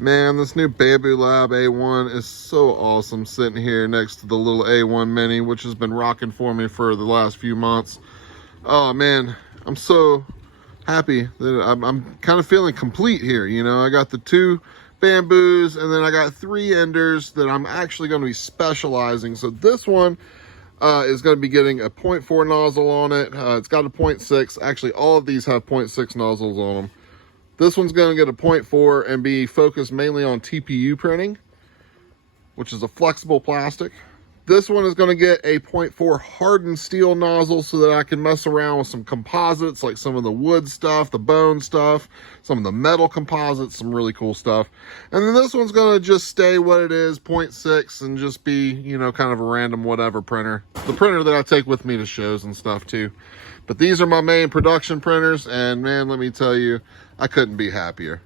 Man, this new Bambu Lab A1 is so awesome, sitting here next to the little A1 Mini, which has been rocking for me for the last few months. Oh man, I'm so happy that I'm kind of feeling complete here. You know, I got the two bamboos and then I got three enders that I'm actually going to be specializing. So this one is going to be getting a 0.4 nozzle on it. It's got a 0.6. Actually, all of these have 0.6 nozzles on them. This one's going to get a 0.4 and be focused mainly on TPU printing, which is a flexible plastic. This one is going to get a 0.4 hardened steel nozzle so that I can mess around with some composites, like some of the wood stuff, the bone stuff, some of the metal composites, some really cool stuff. And then this one's going to just stay what it is, 0.6, and just be, you know, kind of a random whatever printer. The printer that I take with me to shows and stuff too. But these are my main production printers, and man, let me tell you, I couldn't be happier.